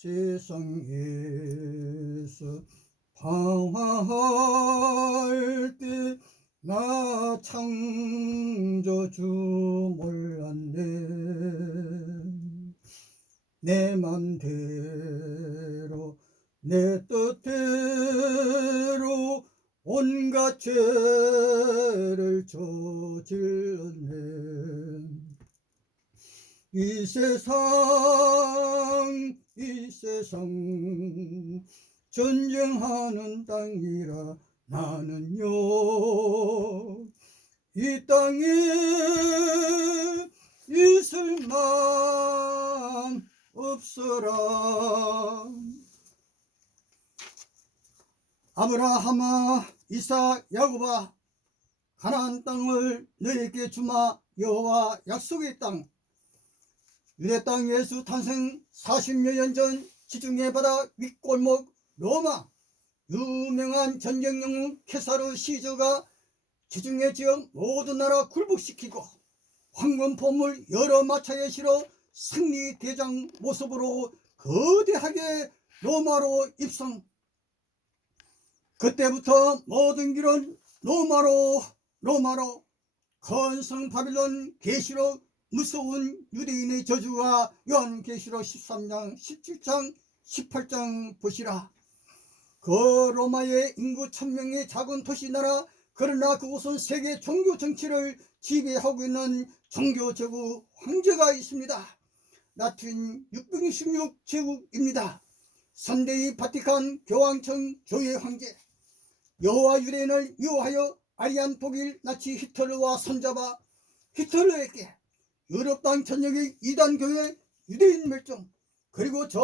세상에서 방황할 때 나 창조주 몰랐네. 내 맘대로 내 뜻대로 온갖 죄를 저질렀네. 이 세상 전쟁하는 땅이라 나는요 이 땅에 있을 맘 없어라. 아브라함아 이삭 야곱아 가나안 땅을 너희에게 주마. 여호와 약속의 땅 유대 땅 예수 탄생 40여 년 전 지중해 바다 윗골목 로마 유명한 전쟁 영웅 케사르 시저가 지중해 지역 모든 나라 굴복시키고 황금 포물 여러 마차에 실어 승리대장 모습으로 거대하게 로마로 입성. 그때부터 모든 길은 로마로 건성 바빌론 계시록 무서운 유대인의 저주가 요한계시록 13장 17장 18장 보시라. 그 로마의 인구 1000명의 작은 도시 나라, 그러나 그곳은 세계 종교 정치를 지배하고 있는 종교 제국 황제가 있습니다. 라틴 666 제국입니다. 선대위 바티칸 교황청 교회 황제. 여호와 유대인을 미워하여 아리안 독일 나치 히틀러와 손잡아 히틀러에게 유럽 땅 전역의 이단 교회 유대인 멸종, 그리고 저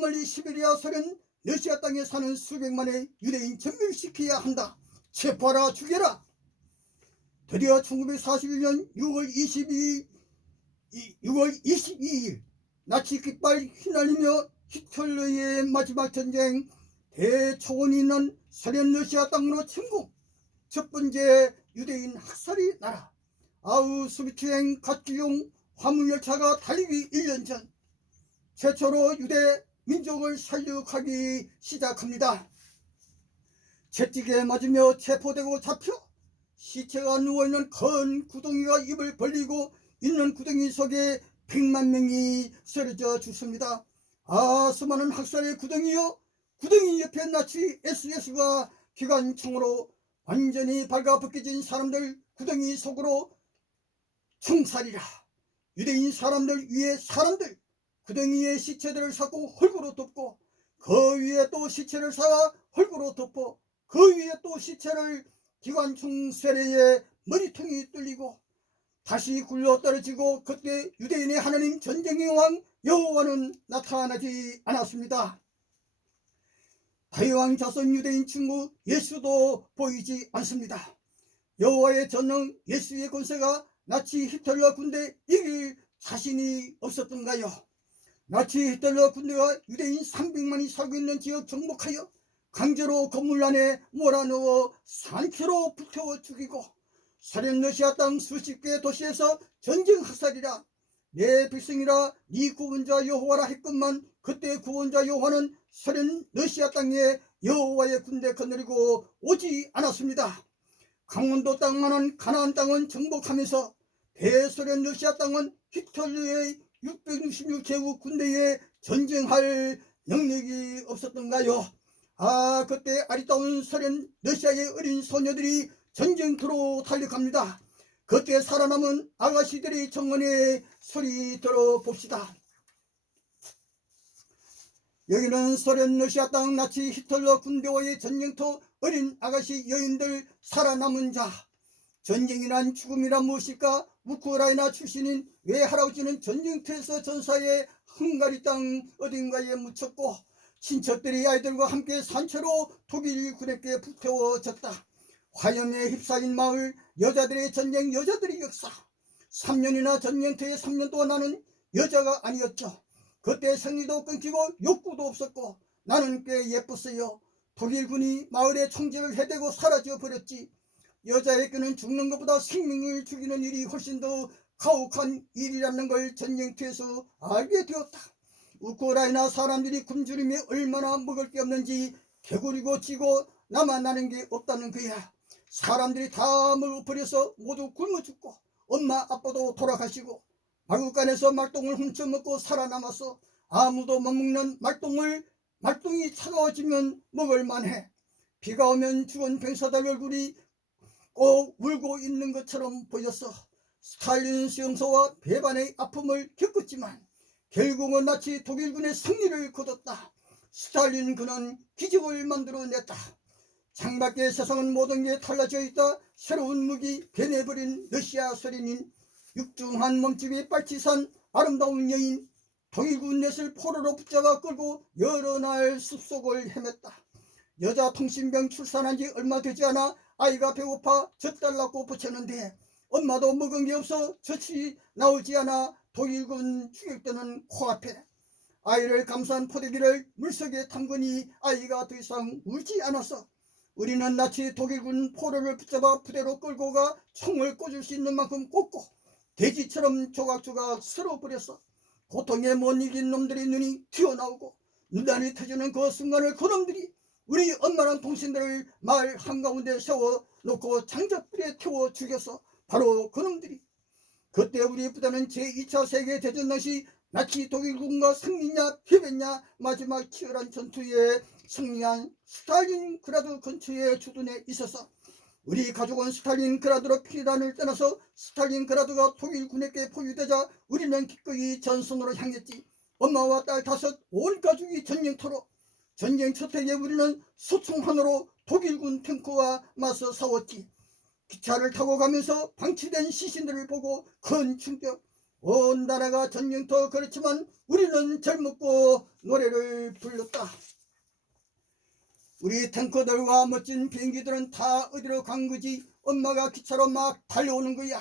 멀리 시베리아 소련 러시아 땅에 사는 수백만의 유대인 전멸시켜야 한다. 체포하라, 죽여라. 드디어 1941년 6월 22일 나치 깃발 휘날리며 히틀러의 마지막 전쟁 대초원이 있는 소련 러시아 땅으로 침공. 첫 번째 유대인 학살이 나라 아우슈비츠행 갓길용 화물열차가 달리기 1년 전 최초로 유대 민족을 살육하기 시작합니다. 채찍에 맞으며 체포되고 잡혀 시체가 누워있는 큰 구덩이가 입을 벌리고 있는 구덩이 속에 100만 명이 쓰러져 죽습니다. 아, 수많은 학살의 구덩이요. 구덩이 옆에 나치 SS가 기관총으로 완전히 발가벗겨진 사람들 구덩이 속으로 총살이라. 유대인 사람들 위에 사람들 구덩이에 시체들을 쌓고 흙으로 덮고 그 위에 또 시체를 쌓아 흙으로 덮어 그 위에 또 시체를 기관총 세례에 머리통이 뚫리고 다시 굴러 떨어지고, 그때 유대인의 하나님 전쟁의 왕 여호와는 나타나지 않았습니다. 다윗왕 자손 유대인 친구 예수도 보이지 않습니다. 여호와의 전능 예수의 권세가 나치 히틀러 군대 이길 자신이 없었던가요? 나치 히틀러 군대가 유대인 300만이 살고 있는 지역 정복하여 강제로 건물 안에 몰아넣어 산채로 불태워 죽이고 소련 러시아 땅 수십 개 도시에서 전쟁 학살이라. 내 백성이라 네 구원자 여호와라 했건만 그때 구원자 여호와는 소련 러시아 땅에 여호와의 군대 거느리고 오지 않았습니다. 강원도 땅만한 가나안 땅은 정복하면서 대소련 러시아 땅은 히틀러의 666 제국 군대에 전쟁할 능력이 없었던가요? 아, 그때 아리따운 소련 러시아의 어린 소녀들이 전쟁터로 달려갑니다. 그때 살아남은 아가씨들의 정언의 소리 들어봅시다. 여기는 소련 러시아 땅 나치 히틀러 군대와의 전쟁터 어린 아가씨 여인들 살아남은 자. 전쟁이란 죽음이란 무엇일까? 우크라이나 출신인 외할아버지는 전쟁터에서 전사해 헝가리 땅 어딘가에 묻혔고 친척들이 아이들과 함께 산채로 독일 군에게 불태워졌다. 화염에 휩싸인 마을, 여자들의 전쟁, 여자들의 역사. 3년이나 전쟁터에 3년 동안 나는 여자가 아니었죠. 그때 생리도 끊기고 욕구도 없었고 나는 꽤 예뻤어요. 독일군이 마을에 총질을 해대고 사라져 버렸지. 여자에게는 죽는 것보다 생명을 죽이는 일이 훨씬 더 가혹한 일이라는 걸 전쟁터에서 알게 되었다. 우크라이나 사람들이 굶주림이 얼마나 먹을 게 없는지 개구리고 찌고 나만 나는 게 없다는 거야. 사람들이 다 먹어버려서 모두 굶어 죽고 엄마 아빠도 돌아가시고 마구간에서 말똥을 훔쳐먹고 살아남아서 아무도 못 먹는 말똥이 차가워지면 먹을만해. 비가 오면 죽은 병사들 얼굴이 꼭 울고 있는 것처럼 보였어. 스탈린 수용소와 배반의 아픔을 겪었지만 결국은 나치 독일군의 승리를 거뒀다. 스탈린 군은 기적을 만들어냈다. 창밖에 세상은 모든 게 달라져 있다. 새로운 무기 변해버린 러시아 소련인 육중한 몸집이 빨치산 아름다운 여인 독일군 넷을 포로로 붙잡아 끌고 여러 날 숲속을 헤맸다. 여자 통신병 출산한 지 얼마 되지 않아 아이가 배고파 젖 달라고 붙였는데 엄마도 먹은 게 없어 젖이 나오지 않아 독일군 추격대는 코앞에 아이를 감싼 포대기를 물속에 담그니 아이가 더 이상 울지 않았어. 우리는 나치 독일군 포로를 붙잡아 부대로 끌고 가 총을 꽂을 수 있는 만큼 꽂고 돼지처럼 조각조각 쓸어버렸어. 고통에 못 이긴 놈들의 눈이 튀어나오고 눈알이 터지는 그 순간을 그놈들이 우리 엄마랑 동생들을 마을 한가운데 세워놓고 장작불에 태워 죽였어. 바로 그놈들이. 그때 우리 부대는 제2차 세계대전 당시 나치 독일군과 승리냐 패배냐 마지막 치열한 전투에 승리한 스탈린그라드 근처에 주둔해 있어서 우리 가족은 스탈린그라드로 피난을 떠나서 스탈린그라드가 독일군에게 포위되자 우리는 기꺼이 전선으로 향했지. 엄마와 딸 다섯 온 가족이 전쟁터로. 전쟁 첫 해에 우리는 소총환으로 독일군 탱크와 맞서 싸웠지. 기차를 타고 가면서 방치된 시신들을 보고 큰 충격. 온 나라가 전쟁터. 그렇지만 우리는 젊었고 노래를 불렀다. 우리 탱커들과 멋진 비행기들은 다 어디로 간 거지. 엄마가 기차로 막 달려오는 거야.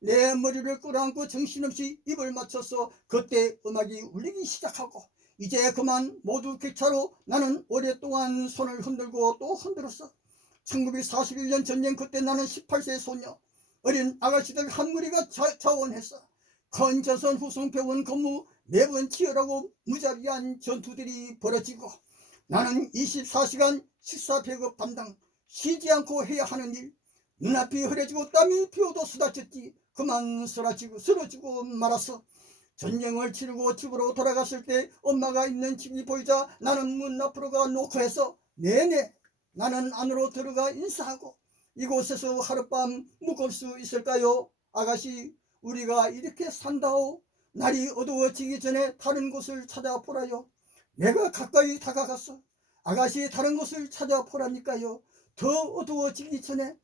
내 머리를 끌어안고 정신없이 입을 맞춰서 그때 음악이 울리기 시작하고 이제 그만 모두 객차로. 나는 오랫동안 손을 흔들고 또 흔들었어. 1941년 전쟁 그때 나는 18세 소녀. 어린 아가씨들 한 무리가 자원했어. 큰 전선 후송병원 근무. 매번 치열하고 무자비한 전투들이 벌어지고 나는 24시간 식사 배급 담당. 쉬지 않고 해야 하는 일. 눈앞이 흐려지고 땀이 피어도 쏟아졌지. 그만 쓰러지고 말았어. 전쟁을 치르고 집으로 돌아갔을 때 엄마가 있는 집이 보이자 나는 문 앞으로 가 노크해서 네네. 나는 안으로 들어가 인사하고 이곳에서 하룻밤 묵을 수 있을까요? 아가씨, 우리가 이렇게 산다오. 날이 어두워지기 전에 다른 곳을 찾아보라요. 내가 가까이 다가갔어. 아가씨, 다른 곳을 찾아보라니까요. 더 어두워지기 전에.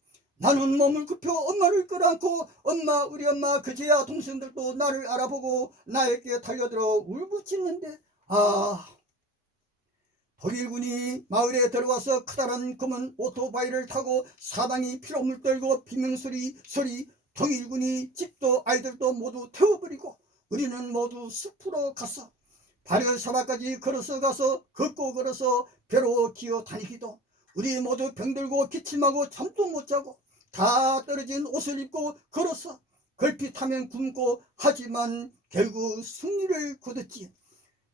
나는 몸을 굽혀 엄마를 끌어안고 엄마, 우리 엄마. 그제야 동생들도 나를 알아보고 나에게 달려들어 울부짖는데 독일군이 마을에 들어와서 커다란 검은 오토바이를 타고 사방이 피로 물들고 비명소리 독일군이 집도 아이들도 모두 태워버리고 우리는 모두 숲으로 갔어. 발열사라까지 걸어서 가서 걷고 걸어서 배로 기어 다니기도. 우리 모두 병들고 기침하고 잠도 못 자고 다 떨어진 옷을 입고 걸어서 걸핏하면 굶고 하지만 결국 승리를 거뒀지.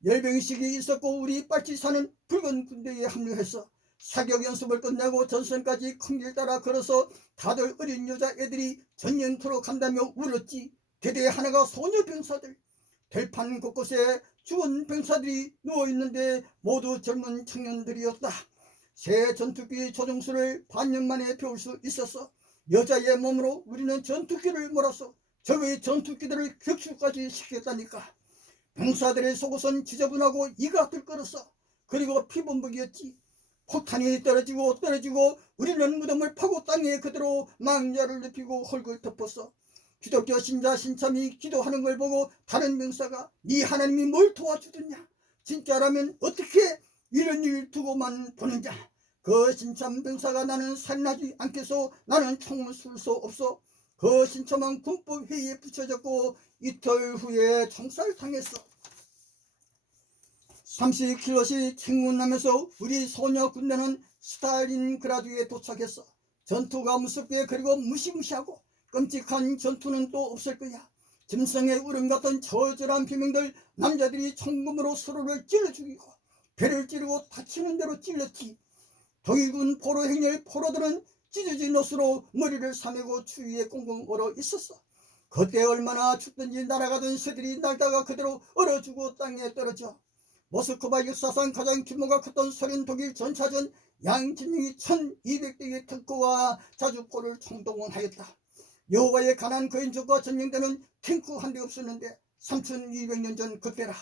열병식이 있었고 우리 빨치산은 붉은 군대에 합류했어. 사격 연습을 끝내고 전선까지 큰 길 따라 걸어서 다들 어린 여자애들이 전쟁터로 간다며 울었지. 대대 하나가 소녀 병사들. 들판 곳곳에 죽은 병사들이 누워있는데 모두 젊은 청년들이었다. 새 전투기 조종수를 반년 만에 배울 수 있었어. 여자의 몸으로 우리는 전투기를 몰아서 적의 전투기들을 격추까지 시켰다니까. 병사들의 속옷은 지저분하고 이가 들끓었어. 그리고 피범벅이었지. 폭탄이 떨어지고 우리는 무덤을 파고 땅에 그대로 망자를 눕히고 헐글 덮었어. 기독교 신자 신참이 기도하는 걸 보고 다른 병사가 네 하나님이 뭘 도와주더냐. 진짜라면 어떻게 이런 일 두고만 보느냐. 그 신참 병사가 나는 살인하지 않겠소. 나는 총을 쏠 수 없어. 그 신참은 군법회의에 붙여졌고 이틀 후에 총살당했어. 30km씩 행군하면서 우리 소녀 군대는 스탈린그라드에 도착했어. 전투가 무섭게 그리고 무시무시하고 끔찍한 전투는 또 없을 거야. 짐승의 울음 같은 저절한 비명들, 남자들이 총금으로 서로를 찔러 죽이고 배를 찌르고 다치는 대로 찔렀지. 독일군 포로 행렬 포로들은 찢어진 옷으로 머리를 사매고 추위에 꽁꽁 얼어 있었어. 그때 얼마나 춥든지 날아가던 새들이 날다가 그대로 얼어 죽어 땅에 떨어져. 모스크바 역사상 가장 규모가 컸던 소련 독일 전차전 양진영이 1200대의 탱크와 자주포를 총동원하였다. 여호와의 가난 거인족과 전쟁대는 탱크 한 대 없었는데 3200년 전 그때라.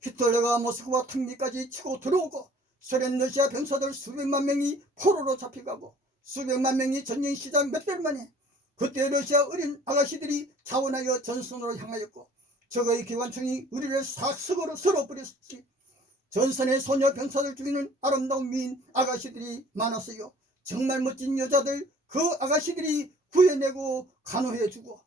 히틀러가 모스크바 턱밑까지 치고 들어오고 소련 러시아 병사들 수백만 명이 포로로 잡혀가고 수백만 명이 전쟁 시작 몇 달 만에 그때 러시아 어린 아가씨들이 자원하여 전선으로 향하였고 적의 기관총이 우리를 싹석으로 쓸어버렸지. 전선의 소녀 병사들 중에는 아름다운 미인 아가씨들이 많았어요. 정말 멋진 여자들, 그 아가씨들이 구해내고 간호해주고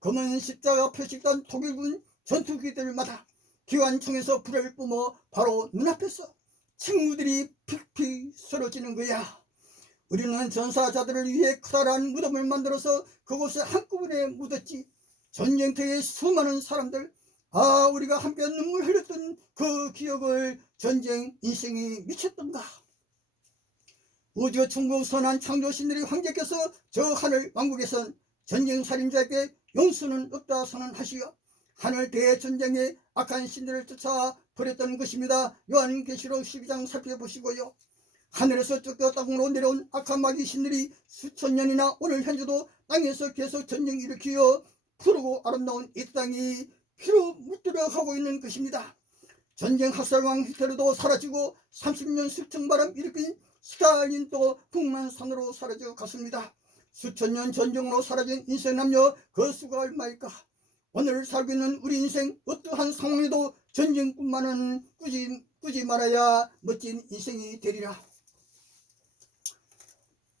검은 십자가 표식단 독일군 전투기들마다 기관총에서 불을 뿜어 바로 눈앞에서 친구들이 픽픽 쓰러지는 거야. 우리는 전사자들을 위해 커다란 무덤을 만들어서 그곳에 한꺼번에 묻었지. 전쟁터의 수많은 사람들, 우리가 함께 눈물 흘렸던 그 기억을 전쟁 인생이 미쳤던가. 우주 천국 선한 창조신들의 황제께서 저 하늘 왕국에선 전쟁 살인자에게 용서는 없다 선언하시어 하늘 대전쟁에 악한 신들을 쫓아 버렸던 것입니다. 요한계시록 12장 살펴보시고요. 하늘에서 쫓겨 땅으로 내려온 악한 마귀 신들이 수천 년이나 오늘 현재도 땅에서 계속 전쟁 일으키어 푸르고 아름다운 이 땅이 피로 물들어 가고 있는 것입니다. 전쟁 학살왕 히틀러도 사라지고 30년 숙청바람 일으킨 스탈린도 북만산으로 사라져 갔습니다. 수천 년 전쟁으로 사라진 인생 남녀 그 수가 얼마일까. 오늘 살고 있는 우리 인생 어떠한 상황에도 전쟁뿐만은 꾸지 말아야 멋진 인생이 되리라.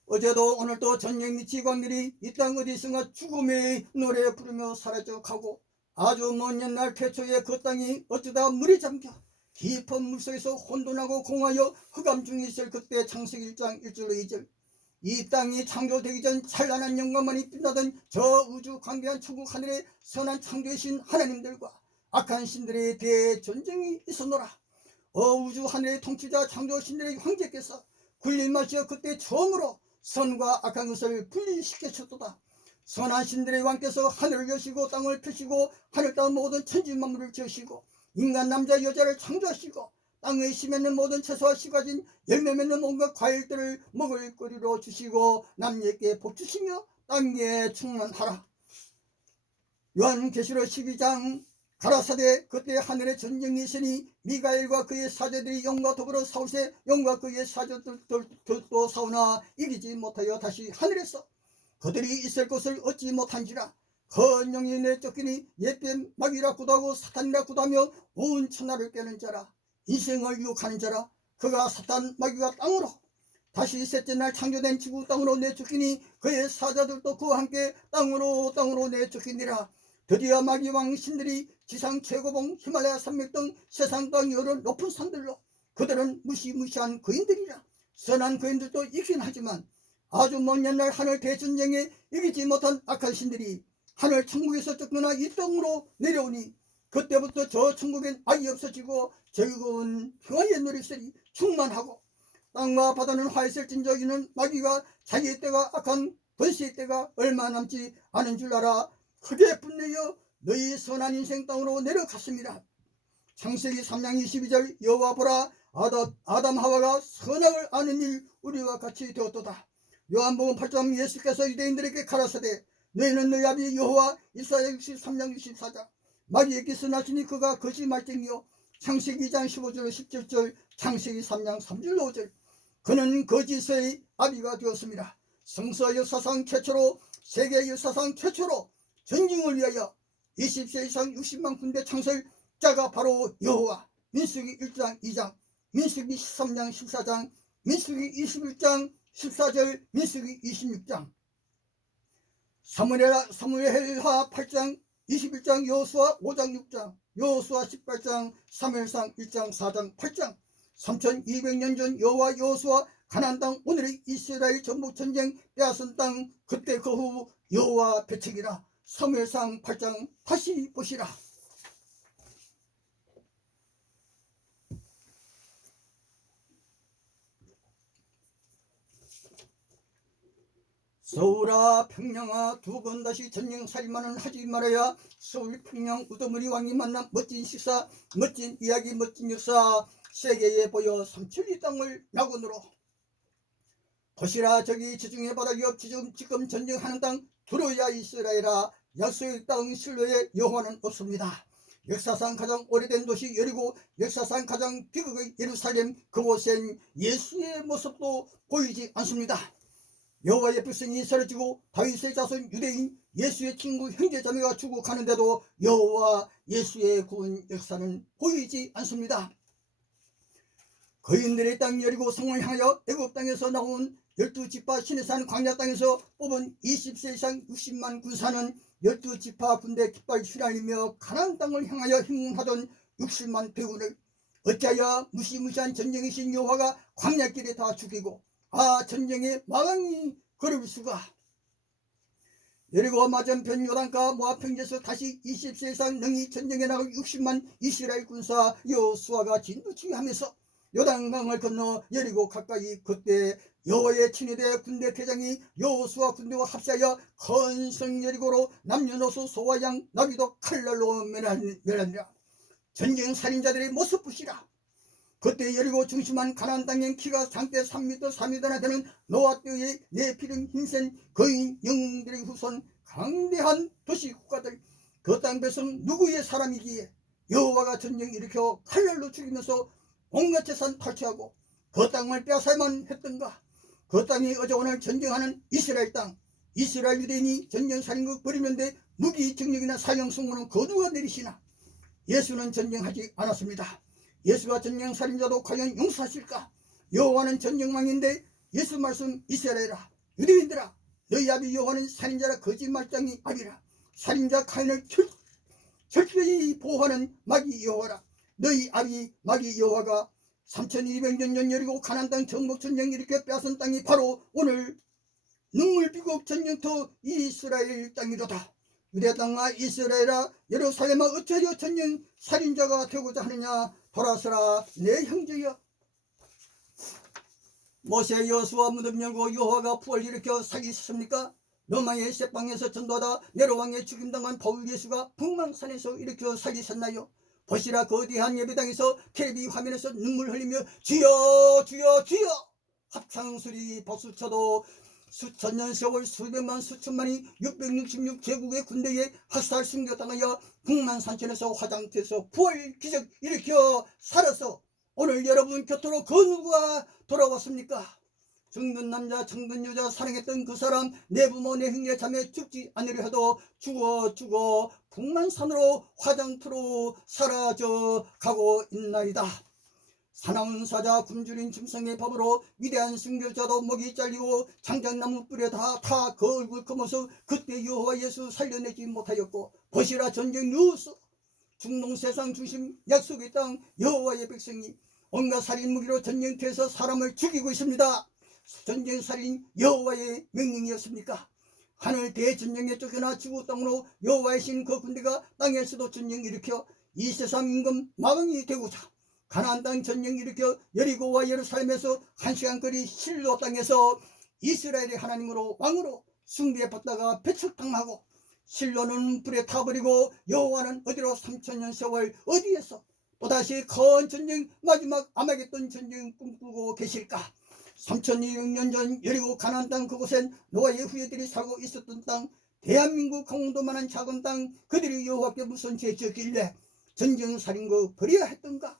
어제도 오늘도 전쟁 미치광들이 이 땅 어디선가 죽음의 노래 부르며 사라져가고 아주 먼 옛날 태초에 그 땅이 어쩌다 물에 잠겨 깊은 물속에서 혼돈하고 공하여 흑암 중에 있을 그때 창세기 1장 1절로 2절 이 땅이 창조되기 전 찬란한 영광만이 빛나던 저 우주 광대한 천국 하늘에 선한 창조의 신 하나님들과 악한 신들의 대전쟁이 있었노라. 우주 하늘의 통치자 창조신들의 황제께서 군림하시어 그때 처음으로 선과 악한 것을 분리시키셨도다. 선한 신들의 왕께서 하늘을 여시고 땅을 펴시고 하늘 땅 모든 천지 만물을 지으시고 인간 남자 여자를 창조하시고 땅에 심있는 모든 채소와 씨 가진 열매 맺는 온갖 과일들을 먹을 거리로 주시고 남에게 복 주시며 땅에 충만하라. 요한계시록 12장 가라사대 그때 하늘에 전쟁이 있으니 미가엘과 그의 사제들이 영과 더불어 싸우세 영과 그의 사제들도 싸우나 이기지 못하여 다시 하늘에서 그들이 있을 곳을 얻지 못한지라. 헌영이 내쫓기니 옛뱀 마귀라 구도하고 사탄이라 구도하며 온 천하를 깨는 자라. 인생을 유혹하는 자라. 그가 사탄 마귀가 땅으로 다시 셋째 날 창조된 지구 땅으로 내쫓기니 그의 사자들도 그와 함께 땅으로 내쫓기니라. 드디어 마귀왕 신들이 지상 최고봉 히말라야 산맥 등 세상 땅 여러 높은 산들로 그들은 무시무시한 거인들이라. 선한 거인들도 있긴 하지만 아주 먼 옛날 하늘 대전쟁에 이기지 못한 악한 신들이 하늘 천국에서 쫓겨나 이 땅으로 내려오니 그때부터 저 천국엔 악이 없어지고 즐거운 평화의 노랫소리 충만하고 땅과 바다는 화했을진저 이는 마귀가 자기의 때가 악한 번세의 때가 얼마 남지 않은 줄 알아 크게 분내어 너희 선한 인생 땅으로 내려갔습니다. 창세기 3장 22절 여호와 보라 아담 하와가 선악을 아는 일 우리와 같이 되었도다. 요한복음 8장 예수께서 유대인들에게 가라사대 너희는 너희 아비 여호와 이사야 63장 64장 마귀의 기스 나시니 그가 거짓말쟁이요. 창세기 2장 15절 17절 창세기 3장 3절 5절 그는 거짓의 아비가 되었습니다. 성서 역사상 최초로 세계 역사상 최초로 전쟁을 위하여 20세 이상 60만 군대 창설자가 바로 여호와. 민수기 1장 2장 민수기 13장 14장 민수기 21장 14절 민수기 26장 사무엘하 8장 21장 여호수아 5장 6장 여호수아 18장 사무엘상 1장 4장 8장 3200년 전 여호와 여호수아 가나안 땅 오늘의 이스라엘 전복 전쟁 빼앗은 땅 그때 그 후 여호와 배척이라 사무엘상 8장 다시 보시라. 서울아 평양아 두 번 다시 전쟁살인만은 하지 말아야. 서울 평양 우두머리 왕이 만난 멋진 식사, 멋진 이야기, 멋진 역사 세계에 보여 삼천리 땅을 낙원으로. 보시라 저기 지중해 바다 옆 지금 전쟁하는 땅 두로야 이스라엘아, 약속의 땅 실로에 여호와는 없습니다. 역사상 가장 오래된 도시 여리고, 역사상 가장 비극의 예루살렘, 그곳엔 예수의 모습도 보이지 않습니다. 여호와의 백성이 쓰러지고 다윗의 자손 유대인 예수의 친구 형제자매가 죽어가는데도 여호와 예수의 구원 역사는 보이지 않습니다. 거인들의 땅 여리고 성을 향하여 애굽 땅에서 나온 12지파 시내산 광야 땅에서 뽑은 20세 이상 60만 군사는 12지파 군대 깃발 휘날리며 가나안 땅을 향하여 행군하던 60만 대군을 어찌하여 무시무시한 전쟁의 신 여호와가 광야길에 다 죽이고 전쟁의 마왕이 걸을 수가. 여리고 맞은편 요단가 모압 평지에서 다시 20세 이상 능히 전쟁에 나갈 60만 이스라엘 군사 여호수아가 진두지휘하면서 요단강을 건너 여리고 가까이. 그때 여호와의 친위대 군대 대장이 여호수아 군대와 합세하여 건성 여리고로 남녀노소 소와 양 나귀도 칼날로 멸하니라. 전쟁 살인자들의 모습 보시라. 그때 여리고 중심한 가나안 땅엔 키가 장대 3m 4m나 되는 노아 때의 네피림 흰센 거인 영웅들의 후손 강대한 도시 국가들, 그 땅 백성 누구의 사람이기에 여호와가 전쟁 일으켜 칼날로 죽이면서 온갖 재산 탈취하고 그 땅을 빼앗아야만 했던가. 그 땅이 어제 오늘 전쟁하는 이스라엘 땅, 이스라엘 유대인이 전쟁 살인국 버리면 돼 무기 정력이나 사형 선고는 그 누가 내리시나. 예수는 전쟁하지 않았습니다. 예수가 전쟁 살인자도 과연 용서하실까? 여호와는 전쟁왕인데 예수 말씀 이스라엘아, 유대인들아, 너희 아비 여호와는 살인자라 거짓말장이 아니라 살인자 가인을 철저히 보호하는 마귀 여호와라. 너희 아비 마귀 여호와가 3200년 전 여리고 가나안 땅 정복 전쟁 이렇게 빼앗은 땅이 바로 오늘 눈물비국 전쟁터 이스라엘 땅이로다. 유대 땅아 이스라엘아, 예루살렘아, 어찌하여 전쟁 살인자가 되고자 하느냐. 돌아서라 내 형제여. 모세 여호수아 무덤 열고 여호와가 부활 일으켜 사기셨습니까? 로마의 쇠방에서 전도하다 네로왕의 죽임당한 바울 예수가 북망산에서 일으켜 사기셨나요? 보시라 거대한 예배당에서 텔레비 화면에서 눈물 흘리며 주여 주여 주여 합창소리 박수쳐도 수천년 세월 수백만 수천만이 666제국의 군대에 학살 순교당하여 북만산천에서 화장터에서 부활 기적 일으켜 살아서 오늘 여러분 곁으로 그 누가 돌아왔습니까? 정든 남자 정든 여자 사랑했던 그 사람, 내 부모 내 형제 자매 죽지 않으려 해도 죽어 북만산으로 화장터로 사라져 가고 있나이다. 사나운 사자 굶주린 짐승의 밥으로 위대한 순교자도 목이 잘리고 장작나무 뿔에 다 그 얼굴 검어서 그때 여호와 예수 살려내지 못하였고, 보시라 전쟁 뉴스 중동 세상 중심 약속의 땅 여호와의 백성이 온갖 살인 무기로 전쟁터에서 사람을 죽이고 있습니다. 전쟁 살인 여호와의 명령이었습니까? 하늘 대전쟁에 쫓겨나 지구 땅으로 여호와의 신 그 군대가 땅에서도 전쟁 일으켜 이 세상 임금 마왕이 되고자 가나안 땅 전쟁 일으켜 여리고와 예루살렘에서 1시간 거리 실로 땅에서 이스라엘의 하나님으로 왕으로 숭배받다가 배척당하고, 실로는 불에 타버리고 여호와는 어디로 3000년 세월 어디에서 또다시 큰 전쟁 마지막 아마겟돈 전쟁 꿈꾸고 계실까? 3200년 전 여리고 가나안 땅 그곳엔 노아의 후예들이 살고 있었던 땅, 대한민국 강원도만한 작은 땅, 그들이 여호와께 무슨 죄 지었길래 전쟁 살인거 버려야 했던가?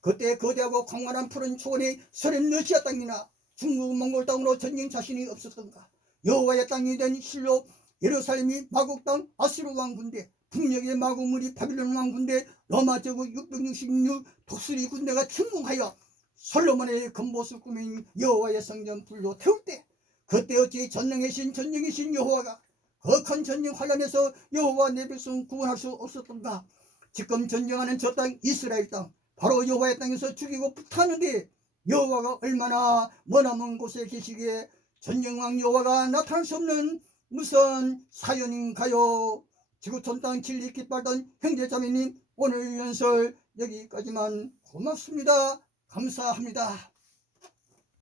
그때 거대하고 광활한 푸른 초원이 소련 러시아 땅이나 중국 몽골 땅으로 전쟁 자신이 없었던가? 여호와의 땅이 된 실로 예루살렘이 마국 땅 아수르 왕 군대, 북녘의 마국물이 바빌론 왕 군대, 로마 제국 666 독수리 군대가 침공하여 솔로몬의 금보수 꾸민 여호와의 성전 불로 태울 때, 그때 어찌 전쟁의 신 여호와가 그 큰 전쟁 환란에서 여호와 내 백성 구원할 수 없었던가? 지금 전쟁하는 저 땅 이스라엘 땅, 바로 여호와의 땅에서 죽이고 불타는데 여호와가 얼마나 머나먼 곳에 계시기에 전쟁왕 여호와가 나타날 수 없는 무슨 사연인가요? 지구촌 땅 진리 깃발던 형제자매님, 오늘 연설 여기까지만. 고맙습니다. 감사합니다.